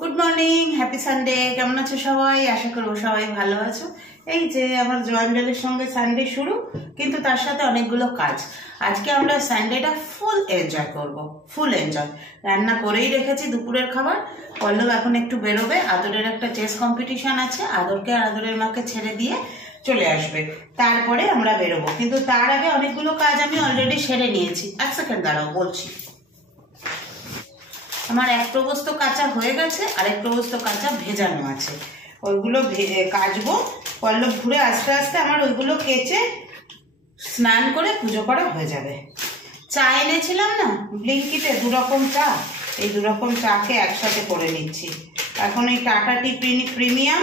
Good morning, happy Sunday. কেমন আছো সবাই? আশা করবো সবাই ভালো আছো। এই যে আমার জয়াঞ্জলির সঙ্গে সানডে শুরু, কিন্তু তার সাথে অনেকগুলো কাজ। আজকে আমরা সানডেটা ফুল এনজয় করব, ফুল এনজয়। রান্না করেই রেখেছি দুপুরের খাবার। পল্লব এখন একটু বেরোবে, আদরের একটা চেস কম্পিটিশন আছে, আদরকে আর আদরের মাকে ছেড়ে দিয়ে চলে আসবে, তারপরে আমরা বেরোবো। কিন্তু তার আগে অনেকগুলো কাজ আমি অলরেডি সেরে নিয়েছি। এক সেকেন্ড দাঁড়াও, বলছি। আমার এক প্রবস্ত কাঁচা হয়ে গেছে, আরেক প্রবস্ত কাঁচা ভেজানো আছে, ওইগুলো কাচবো। পল্লব ঘুরে আস্তে আস্তে আমার ওইগুলো কেচে স্নান করে পুজো করা হয়ে যাবে। চা এনেছিলাম না ব্লিঙ্কিতে, দুরকম চা, এই দুরকম চাকে একসাথে করে নিচ্ছি। এখন এই টাটা টি প্রিমিয়াম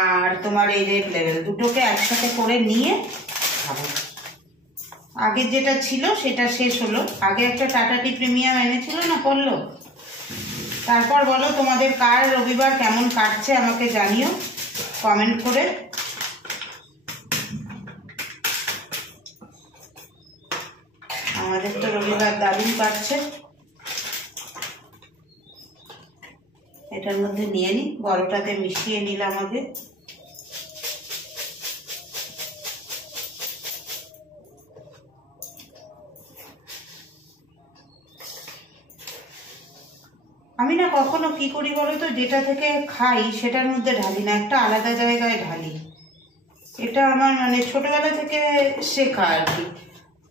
আর তোমার এই রেড লেভেল দুটোকে একসাথে করে নিয়ে খাবো। আগে যেটা ছিল সেটা শেষ হলো। আগে একটা টাটা টি প্রিমিয়াম এনেছিল না পল্লব। তারপর বলো তোমাদের কার রবিবার কেমন কাটছে, আমাকে জানিও কমেন্ট করে। আমাদের তো রবিবার দারুণ কাটছে। এটার মধ্যে নিয়ে নি, বড়টাতে মিশিয়ে নিলাম আগে। আমি না কখনো কি করি বলো তো, যেটা থেকে খাই সেটার মধ্যে ঢালি না, একটা আলাদা জায়গায় ঢালি। এটা আমার মানে ছোটবেলা থেকে শেখা আর কি।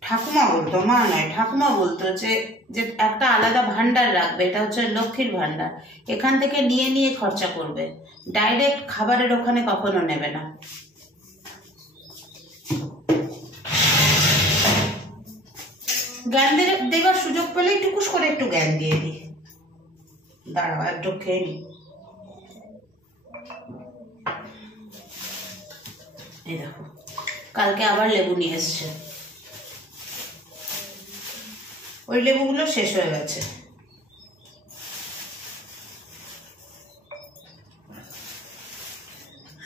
ঠাকুমা বলতো, মা নয়, ঠাকুমা বলতো যে যে একটা আলাদা ভান্ডার রাখবে, এটা হচ্ছে লক্ষ্মীর ভান্ডার, এখান থেকে নিয়ে নিয়ে খরচা করবে, ডাইরেক্ট খাবারের ওখানে কখনো নেবে না। জ্ঞান দেবার সুযোগ পেলেই টুকুস করে একটু জ্ঞান দিয়ে দিই। দাঁড়াও একটু খেয়ে নি। এই দেখো, কালকে আবার লেবু নিয়ে এসছে, ওই লেবুগুলো শেষ হয়ে গেছে।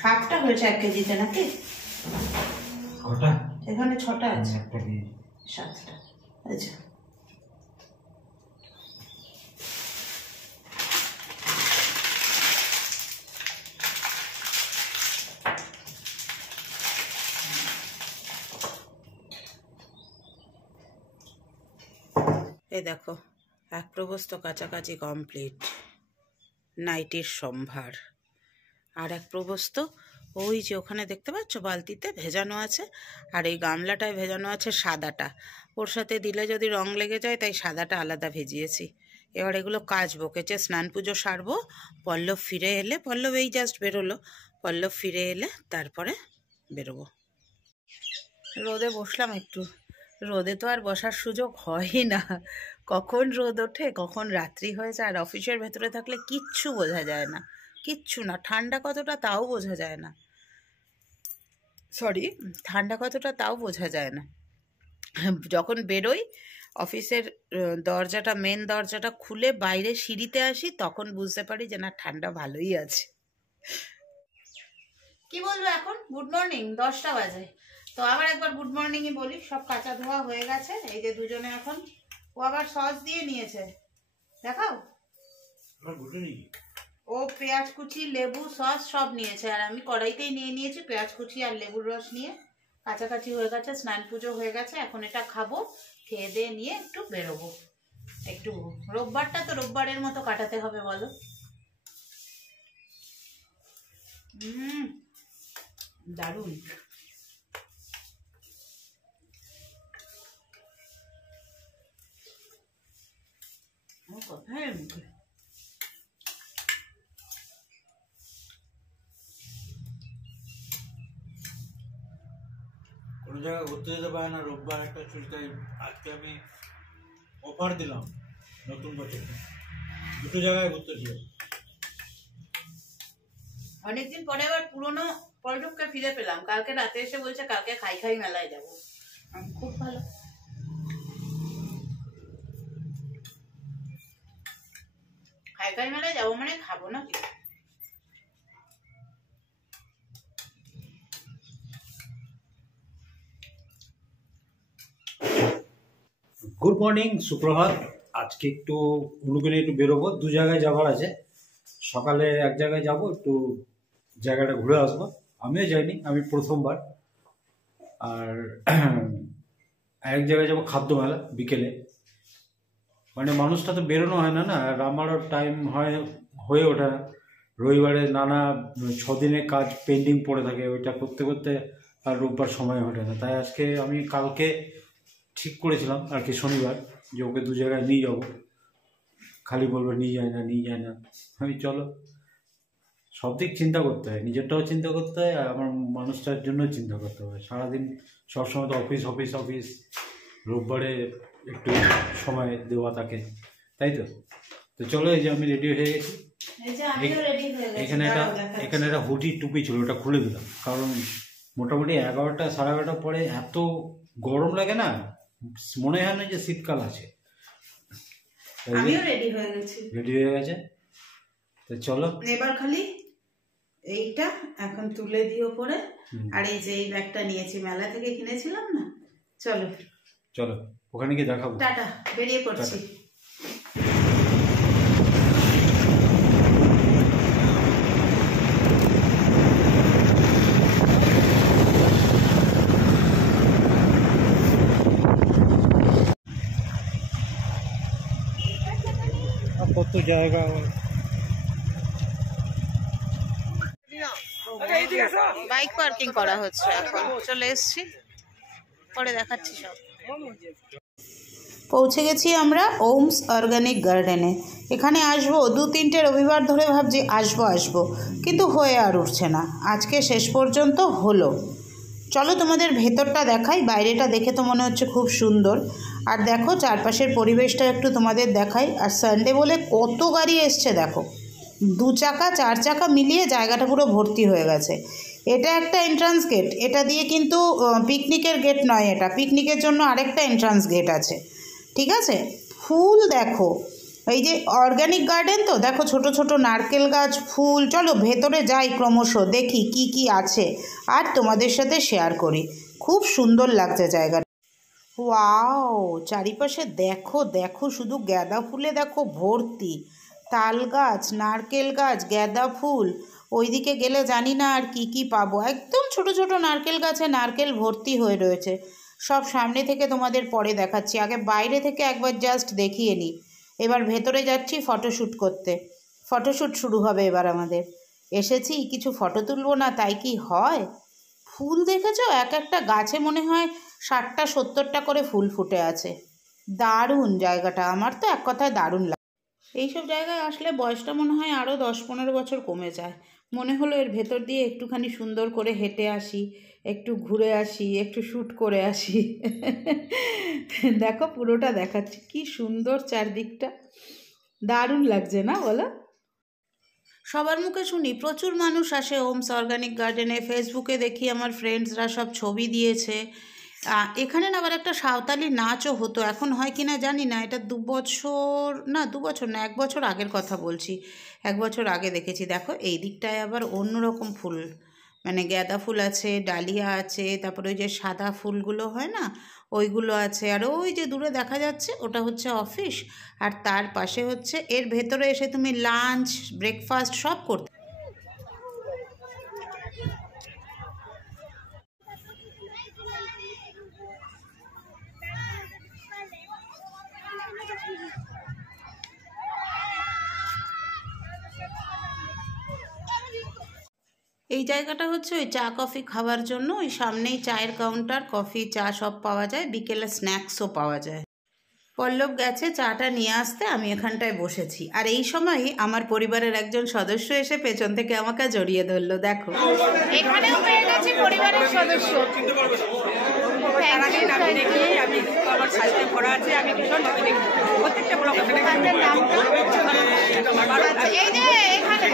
সাতটা হয়েছে 1 কেজিতে নাকি? এখানে 6টা আছে, 7টা। আচ্ছা, এই দেখো এক প্রবস্ত কাছাকাছি কমপ্লিট, নাইটির সম্ভার। আর এক প্রবস্ত ওই যে ওখানে দেখতে পাচ্ছ বালতিতে ভেজানো আছে, আর এই গামলাটায় ভেজানো আছে সাদাটা। ওর সাথে দিলে যদি রং লেগে যায়, তাই সাদাটা আলাদা ভেজিয়েছি। এবার এগুলো কাচবো, কেচে স্নান পুজো সারবো। পল্লব ফিরে এলে, পল্লব এই জাস্ট বেরোলো, পল্লব ফিরে এলে তারপরে বেরোবো। রোদে বসলাম একটু। রোদে তো আর বসার সুযোগ হয়ই না, কখন রোদ ওঠে কখন রাত্রি হয়ে যায়। আর অফিসের ভেতরে থাকলে কিচ্ছু বোঝা যায় না, কিচ্ছু না। ঠান্ডা কতটা তাও বোঝা যায় না, ঠান্ডা কতটা তাও বোঝা যায় না। যখন বেরোই অফিসের দরজাটা, মেন দরজাটা খুলে বাইরে সিঁড়িতে আসি, তখন বুঝতে পারি যে না, ঠান্ডা ভালোই আছে। কি বলবো এখন? গুড মর্নিং, 10টা বাজে। তো আবার একবার গুড মর্নিংই বলি। সব কাঁচা ধোয়া হয়ে গেছে, এই যে দুজনে এখন। ও আবার সস দিয়ে নিয়েছে, দেখাও। ও পেঁয়াজ কুচি, লেবু, সস সব নিয়েছে, আর আমি কড়াইতেই নিয়ে নিয়েছি পেঁয়াজ কুচি আর লেবুর রস নিয়ে। কাছাকাছি হয়ে গেছে, স্নান পুজো হয়ে গেছে। এখন এটা খাবো, খেয়ে দিয়ে নিয়ে একটু বেরোবো। একটু রোববারটা তো রোববারের মতো কাটাতে হবে বলো। দারুণ। কোথায় মুখে কোনো জায়গায় ঘুরতে যেতে পারে না, রোববার একটা ছুটিতে। আজকে আমি অফার দিলাম নতুন বছর, 2টো জায়গায় ঘুরতে ছিল। অনেকদিন পরে আবার পুরোনো পল্টককে ফিরে পেলাম। কালকে রাতে এসে বলছে কালকে খাই খাই মেলায় যাবো। খুব ভালো। খাই খাই মেলায় যাবো মানে খাবো না কি? গুড মর্নিং, সুপ্রভাত। আজকে একটু অনুগুনে একটু বেরোবো, 2 জায়গায় যাওয়ার আছে। সকালে এক জায়গায় যাব, একটু জায়গাটা ঘুরে আসবো। আমিও যাইনি, আমি প্রথমবার। আর এক জায়গায় যাবো খাদ্য মেলা বিকেলে। মানে মানুষটা তো বেরোনো হয় না, আর আমারও টাইম হয়ে ওঠে না। রবিবারে নানা 6 দিনের কাজ পেন্ডিং পড়ে থাকে, ওইটা করতে করতে আর রোববার সময় ওঠে না। তাই আজকে আমি কালকে ঠিক করেছিলাম আর কি, শনিবার, যে ওকে 2 জায়গায় নিয়ে যাবো। খালি বলবো নিয়ে যায় না, আমি চলো। সব দিক চিন্তা করতে হয়, নিজেরটাও চিন্তা করতে হয়, আর আমার মানুষটার জন্য চিন্তা করতে হয়। সারাদিন সবসময় তো অফিস অফিস অফিস, রোববারে একটু সময় দেওয়া থাকে, তাই তো। তো চলো, এই যে আমি রেডি হয়ে গেছি। এখানে একটা হুডি টুপি ছিল, ওটা খুলে দিলাম, কারণ মোটামুটি 11টা 11:30 পরে এত গরম লাগে না, মনে হয় না যে শীতকাল আছে। রেডি হয়ে গেছে, তো চলো এবার খালি এইটা এখন তুলে দিও পরে। আর এই যে এই ব্যাগটা নিয়েছি, মেলা থেকে কিনেছিলাম না। চলো চলো ওখানে গিয়ে দেখাবো। টাটা, বেরিয়ে পড়ছি। কত জায়গা, বাইক পার্কিং করা হচ্ছে, এখন চলে এসছি, পরে দেখাচ্ছি সব। পৌঁছে গেছি আমরা ওমস অর্গানিক গার্ডেনে। এখানে আসবো 2-3টে রবিবার ধরে ভাবছি আসবো, কিন্তু হয়ে আর উঠছে না। আজকে শেষ পর্যন্ত হলো। চলো তোমাদের ভেতরটা দেখাই। বাইরেটা দেখে তো মনে হচ্ছে খুব সুন্দর। আর দেখো চারপাশের পরিবেশটা একটু তোমাদের দেখাই। আর সানডে বলে কত গাড়ি এসছে দেখো, 2 চাকা 4 চাকা মিলিয়ে জায়গাটা পুরো ভর্তি হয়ে গেছে। এটা একটা এন্ট্রান্স গেট, এটা দিয়ে কিন্তু পিকনিকের গেট নয়, এটা পিকনিকের জন্য আরেকটা এন্ট্রান্স গেট আছে, ঠিক আছে। ফুল দেখো, এই যে অর্গানিক গার্ডেন তো, দেখো ছোট ছোট নারকেল গাছ, ফুল। চলো ভেতরে যাই, ক্রমশ দেখি কি কি আছে আর তোমাদের সাথে শেয়ার করি। খুব সুন্দর লাগছে জায়গাটা। ওয়াও, চারিপাশে দেখো দেখো, শুধু গাঁদা ফুলে দেখো ভর্তি। তাল গাছ, নারকেল গাছ, গাঁদা ফুল। ওইদিকে গেলে জানি না আর কি কি পাবো। একদম ছোট ছোট নারকেল গাছে নারকেল ভর্তি হয়ে রয়েছে। সব সামনে থেকে তোমাদের পরে দেখাচ্ছি, আগে বাইরে থেকে একবার জাস্ট দেখিয়ে নিই। এবার ভেতরে যাচ্ছি ফটোশ্যুট করতে। ফটোশ্যুট শুরু হবে এবার আমাদের। এসেছি কিছু ফটো তুলবো না, তাই কি হয়। ফুল দেখেছো, এক একটা গাছে মনে হয় 60টা 70টা করে ফুল ফুটে আছে। দারুণ জায়গাটা, আমার তো এক কথায় দারুণ লাগে। এইসব জায়গায় আসলে বয়সটা মনে হয় আরও 10-15 বছর কমে যায়। মনে হলো এর ভেতর দিয়ে একটুখানি সুন্দর করে হেঁটে আসি, একটু ঘুরে আসি, একটু শ্যুট করে আসি। দেখো পুরোটা দেখাচ্ছি, কি সুন্দর চারদিকটা, দারুণ লাগছে না বলো। সবার মুখে শুনি প্রচুর মানুষ আসে ওমস অর্গানিক গার্ডেনে। ফেসবুকে দেখি আমার ফ্রেন্ডসরা সব ছবি দিয়েছে। এখানে না আবার একটা সাঁওতালি নাচও হতো, এখন হয় কি না জানি না। এটা 2 বছর না, 1 বছর আগের কথা বলছি। 1 বছর আগে দেখেছি। দেখো এই দিকটায় আবার অন্যরকম ফুল, মানে গাঁদা ফুল আছে, ডালিয়া আছে, তারপরে ওই যে সাদা ফুলগুলো হয় না, ওইগুলো আছে। আর ওই যে দূরে দেখা যাচ্ছে ওটা হচ্ছে অফিস। আর তার পাশে হচ্ছে, এর ভেতরে এসে তুমি লাঞ্চ, ব্রেকফাস্ট সব করতে। এই জায়গাটা হচ্ছে ওই চা কফি খাওয়ার জন্য। ওই সামনেই চায়ের কাউন্টার, কফি চা সব পাওয়া যায়, বিকেলে স্ন্যাক্সও পাওয়া যায়। পল্লব গেছে চাটা নিয়ে আসতে, আমি এখানটায় বসেছি। আর এই সময়ই আমার পরিবারের একজন সদস্য এসে পেছন থেকে আমাকে জড়িয়ে ধরলো। দেখো এখানেও পেয়ে গেছি পরিবারের সদস্য। আমি আমার সাথে পড়া আছে, আমি ভীষণ প্রত্যেকটা ব্লগ এই যে এখানে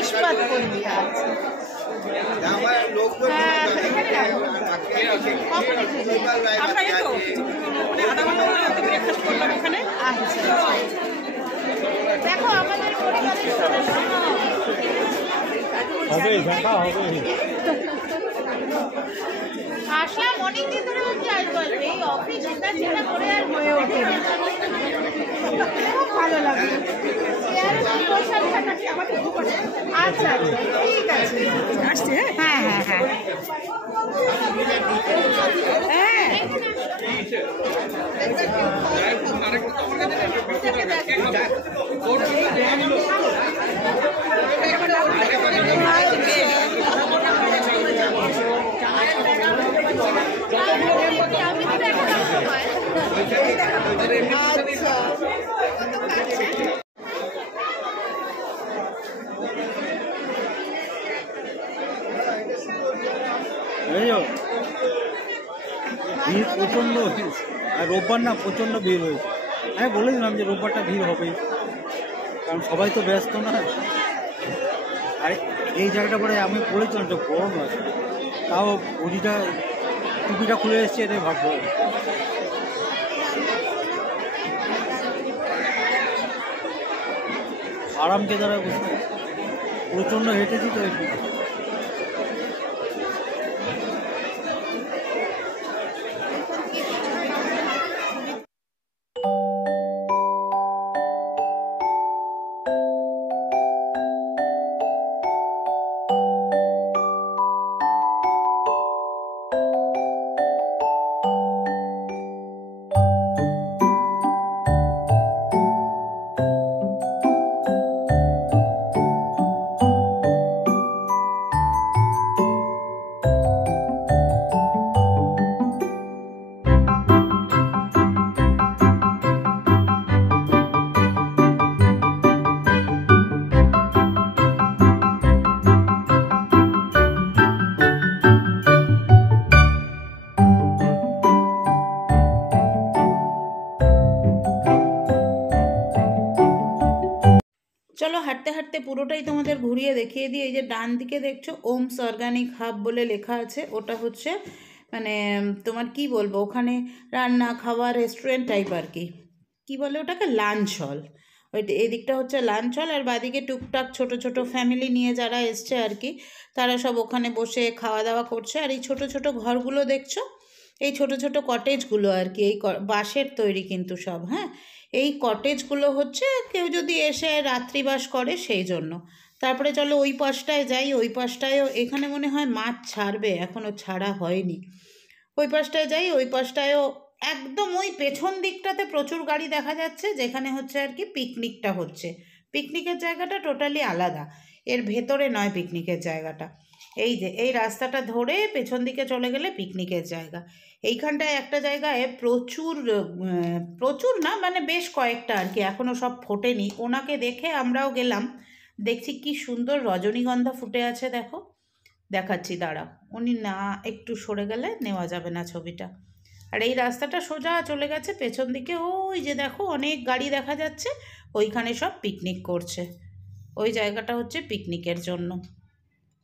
ইস্পাত পল্লী আছে। দেখো আমাদের পরিবারের সদস্য আসলাম অনেকদিন ধরে। কি আসবো, এই অফিস চিন্তা করে আর হয়ে ওঠে। আচ্ছা আচ্ছা ঠিক আছে, আসছে। হ্যাঁ হ্যাঁ হ্যাঁ হ্যাঁ ভিড় প্রচণ্ড, আর রোববার না প্রচণ্ড ভিড় হয়েছে। আমি বলেছিলাম যে রোববারটা ভিড় হবে, কারণ সবাই তো ব্যস্ত না। আর এই জায়গাটা পরে আমি বলেছিলাম যে গরম আছে, তাও বডিটা টুপিটা খুলে এসছে, এটাই ভাববো। আরামকে দ্বারা বুঝতে প্রচণ্ড হেঁটেছি তো একটু। চলো হাঁটতে হাঁটতে পুরোটাই তোমাদের ঘুরিয়ে দেখিয়ে দিই। এই যে ডান দিকে দেখছো ওমস অর্গানিক হাব বলে লেখা আছে, ওটা হচ্ছে মানে তোমার কি বলবো, ওখানে রান্না খাওয়া রেস্টুরেন্ট টাইপ আর কি, কী বলে ওটাকে, লাঞ্চ হল। ওই এদিকটা হচ্ছে লাঞ্চ হল, আর বাদিকে টুকটাক ছোট ছোট ফ্যামিলি নিয়ে যারা এসছে আর কি, তারা সব ওখানে বসে খাওয়া দাওয়া করছে। আর এই ছোট ছোট ঘরগুলো দেখছো, এই ছোট ছোট কটেজগুলো আর কি, এই বাঁশের তৈরি কিন্তু সব, হ্যাঁ। এই কটেজগুলো হচ্ছে কেউ যদি এসে রাত্রিবাস করে সেই জন্য। তারপরে চলো ওই পাশটায় যাই, ওই পাশটায়ও এখানে মনে হয় মাছ ছাড়বে, এখনও ছাড়া হয়নি। ওই পাশটায় যাই, ওই পাশটায়ও একদম ওই পেছন দিকটাতে প্রচুর গাড়ি দেখা যাচ্ছে, যেখানে হচ্ছে আর কি পিকনিকটা হচ্ছে। পিকনিকের জায়গাটা টোটালি আলাদা, এর ভেতরে নয় পিকনিকের জায়গাটা। এই যে এই রাস্তাটা ধরে পেছন দিকে চলে গেলে পিকনিকের জায়গা। এইখানটায় একটা জায়গায় প্রচুর প্রচুর না মানে বেশ কয়েকটা আর কি, এখনও সব ফোটেনি। ওনাকে দেখে আমরাও গেলাম, দেখছি কি সুন্দর রজনীগন্ধা ফুটে আছে, দেখো দেখাচ্ছি দাঁড়াও, উনি না একটু সরে গেলে নেওয়া যাবে না ছবিটা। আর এই রাস্তাটা সোজা চলে গেছে পেছন দিকে, ওই যে দেখো অনেক গাড়ি দেখা যাচ্ছে, ওইখানে সব পিকনিক করছে। ওই জায়গাটা হচ্ছে পিকনিকের জন্য।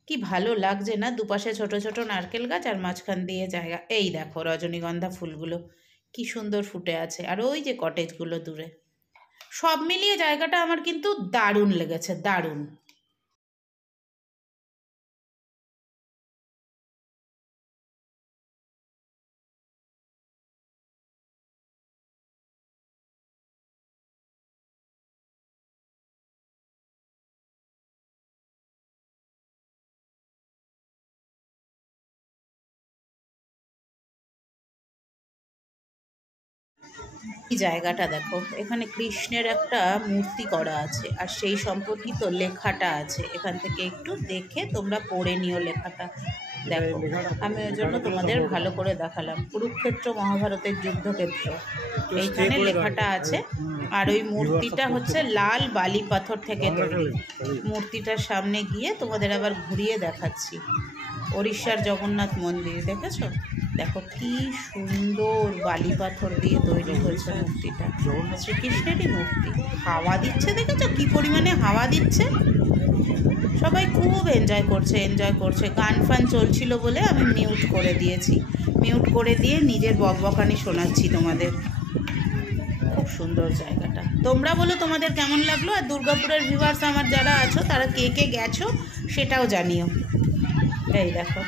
কি ভালো লাগছে না, দুপাশে ছোট ছোট নারকেল গাছ আর মাঝখান দিয়ে জায়গা। এই দেখো রজনীগন্ধা ফুলগুলো কি সুন্দর ফুটে আছে, আর ওই যে কটেজগুলো দূরে। সব মিলিয়ে জায়গাটা আমার কিন্তু দারুণ লেগেছে, দারুণ। এই জায়গাটা দেখো, এখানে কৃষ্ণের একটা মূর্তি করা আছে, আর সেই সম্পর্কিত লেখাটা আছে। এখান থেকে একটু দেখে তোমরা পড়ে নিও লেখাটা। দেখো আমি ওই জন্য তোমাদের ভালো করে দেখালাম, কুরুক্ষেত্র মহাভারতের যুদ্ধক্ষেত্র, এইখানে লেখাটা আছে। আর ওই মূর্তিটা হচ্ছে লাল বালি পাথর থেকে তৈরি। মূর্তিটার সামনে গিয়ে তোমাদের আবার ঘুরিয়ে দেখাচ্ছি। ওড়িশার জগন্নাথ মন্দির দেখেছো, দেখো কি সুন্দর বালি পাথর দিয়ে তৈরি হয়েছে মূর্তিটা, শ্রীকৃষ্ণেরই মূর্তি। হাওয়া দিচ্ছে, দেখেছো কি পরিমাণে হাওয়া দিচ্ছে, সবাই খুব এনজয় করছে। গান ফান চলছিল বলে আমি মিউট করে দিয়েছি, মিউট করে দিয়ে নিজের বকবকানি শোনাচ্ছি তোমাদের। খুব সুন্দর জায়গাটা, তোমরা বলো তোমাদের কেমন লাগলো। আর দুর্গাপুরের ভিউয়ার্স আমার যারা আছো, তারা কে কে গেছো সেটাও জানিও। এই দেখো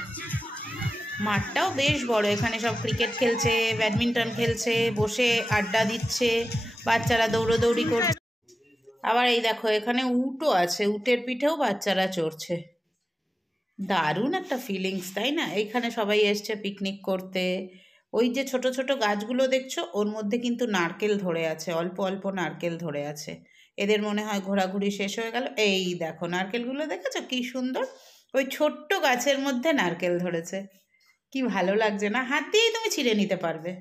মাঠটাও বেশ বড়, এখানে সব ক্রিকেট খেলছে, ব্যাডমিন্টন খেলছে, বসে আড্ডা দিচ্ছে, বাচ্চারা দৌড়োদৌড়ি করছে। আবার এই দেখো এখানে উটও আছে, উটের পিঠেও বাচ্চারা চড়ছে। দারুণ একটা ফিলিংস, তাই না? এইখানে সবাই এসছে পিকনিক করতে। ওই যে ছোট ছোট গাছগুলো দেখছো, ওর মধ্যে কিন্তু নারকেল ধরে আছে, অল্প অল্প নারকেল ধরে আছে। এদের মনে হয় ঘোরাঘুরি শেষ হয়ে গেল। এই দেখো নারকেলগুলো দেখেছো কি সুন্দর, ওই ছোট্ট গাছের মধ্যে নারকেল ধরেছে। কি ভালো লাগছে না? হাত দিয়েই তুমি ছিঁড়ে নিতে পারবে।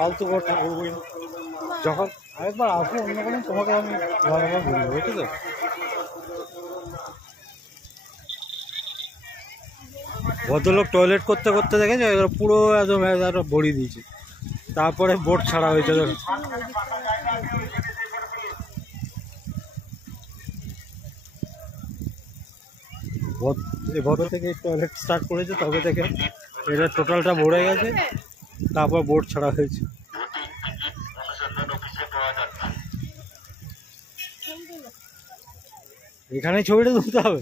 ফালতু কথা বলবো না। যখন আরেকবার আসবো অন্য কোনো তোমাকে আমি বারবার বলে দেবো, ঠিক আছে? ভদ্রলোক টয়লেট করতে করতে দেখেছে এবার পুরো একদম ভরিয়ে দিয়েছে, তারপরে বোট ছাড়া হয়েছে। ভদ্র থেকে টয়লেট স্টার্ট করেছে তবে থেকে এটা টোটালটা ভরে গেছে, তারপর বোট ছাড়া হয়েছে। এখানেই ছবিটা তুলতে হবে।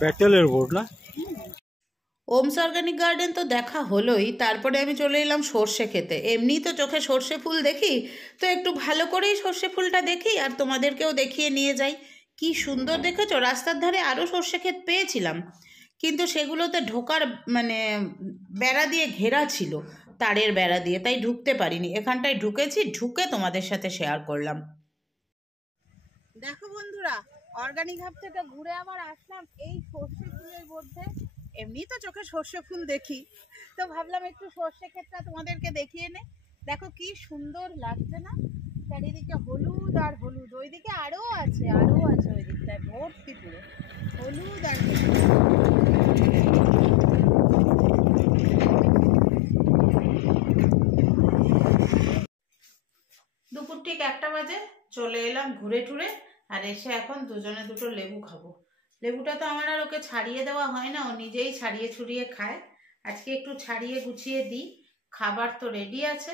প্যাটেলের বোর্ড না? ওমস অর্গানিক গার্ডেন তো দেখা হলোই, তারপরে আমি চলে এলাম সর্ষে খেতে। এমনিই তো চোখে সর্ষে ফুল দেখি, তো একটু ভালো করেই সর্ষে ফুলটা দেখি আর তোমাদেরকেও দেখিয়ে নিয়ে যাই। কি সুন্দর দেখেছো, রাস্তার ধারে আরও সর্ষে ক্ষেত পেয়েছিলাম, কিন্তু সেগুলোতে ঢোকার মানে বেড়া দিয়ে ঘেরা ছিল, তারের বেড়া দিয়ে, তাই ঢুকতে পারিনি। এখানটায় ঢুকেছি, ঢুকে তোমাদের সাথে শেয়ার করলাম। দেখো বন্ধুরা, অর্গানিক হাব থেকে ঘুরে আবার আসলাম এই সর্ষে ফুলের মধ্যে। এমনি তো চোখে সর্ষে ফুল দেখি, তো ভাবলাম একটু সর্ষে ক্ষেতটা তোমাদেরকে দেখিয়ে নে। দেখো কি সুন্দর লাগছে না, চারিদিকে হলুদ আর হলুদ। ওইদিকে আরও আছে ওই দিকটায় ভর্তি পুরো হলুদ আর দুপুর ঠিক 1টা বাজে চলে এলাম ঘুরে টুরে, আর এসে এখন দুজনে দুটো লেবু খাবো। লেবুটা তো আমার আর ওকে ছাড়িয়ে দেওয়া হয় না, ও নিজেই ছাড়িয়ে ছুড়িয়ে খায়। আজকে একটু ছাড়িয়ে গুছিয়ে দিই। খাবার তো রেডি আছে,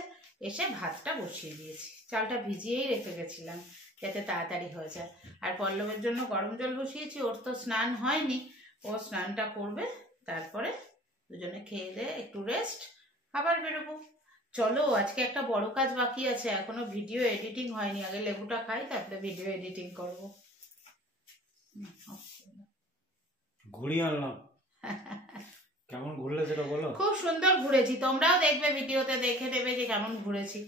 এসে ভাতটা বসিয়ে দিয়েছি। চালটা ভিজিয়েই রেখে গেছিলাম যাতে তাড়াতাড়ি হয়ে যায়। আর পল্লবের জন্য গরম জল বসিয়েছি, ওর তো স্নান হয়নি, ও স্নানটা করবে, তারপরে দুজনে খেয়ে দিয়ে একটু রেস্ট, আবার বেরোবো। চলো, আজকে একটা বড় কাজ বাকি আছে, এখনো ভিডিও এডিটিং হয়নি। আগে লেবুটা খাই, তারপরে ভিডিও এডিটিং করবো। ঘুরিয়ে আনলাম, কেমন ঘুরলে সেটা বলো। খুব সুন্দর ঘুরেছি, তোমরাও দেখবে ভিডিওতে, দেখে নেবে যে কেমন ঘুরেছি।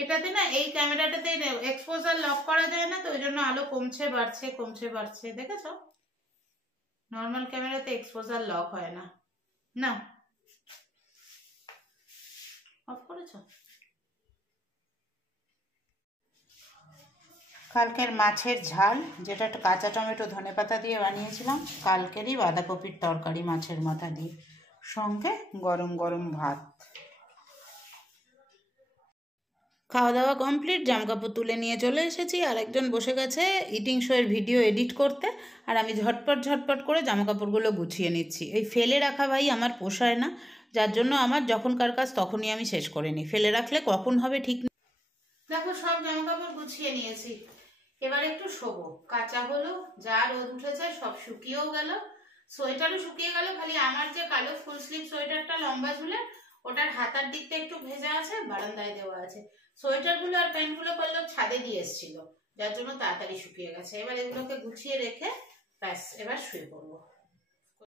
এটাতে না, এই ক্যামেরাটাতে এক্সপোজার লক করা যায় না, তো ওই জন্য আলো কমছে বাড়ছে দেখেছো? নর্মাল ক্যামেরাতে এক্সপোজার লক হয় না। না, অফ করেছো? কালকের মাছের ঝাল, যেটা একটা কাঁচা টমেটো ধনেপাতা দিয়ে বানিয়েছিলাম, কালকেরই বাঁধাকপির তরকারি মাছের মাথা দিয়ে, সঙ্গে গরম গরম ভাত। খাওয়া দাওয়া কমপ্লিট, জামাকাপড় তুলে নিয়ে চলে এসেছি। আর একজন বসে গেছে ইটিং শোয়ের ভিডিও এডিট করতে, আর আমি ঝটপট করে জামাকাপড়গুলো গুছিয়ে নিচ্ছি। এই ফেলে রাখা ভাই আমার পোষায় না, যার জন্য আমার যখনকার কাজ তখনই আমি শেষ করে নিই। ফেলে রাখলে কখন হবে ঠিক নেই। দেখো, সব জামাকাপড় গুছিয়ে নিয়েছি, এবার একটু শোবো। কাঁচা হলো, যা রোদ উঠেছে সব শুকিয়েও গেল, সোয়েটারও শুকিয়ে গেল। খালি আমার যে কালো ফুল স্লিভ সোয়েটারটা লম্বা ঝুলে, ওটার হাতার দিকটা একটু ভেজা আছে, বারান্দায় দেওয়া আছে। সোয়েটারগুলো আর প্যান্টগুলো করলো ছাদে দিয়ে এসেছিল, যার জন্য তাড়াতাড়ি শুকিয়ে গেছে। এবার এগুলোকে গুছিয়ে রেখে ব্যাস, এবার শুয়ে পড়বো।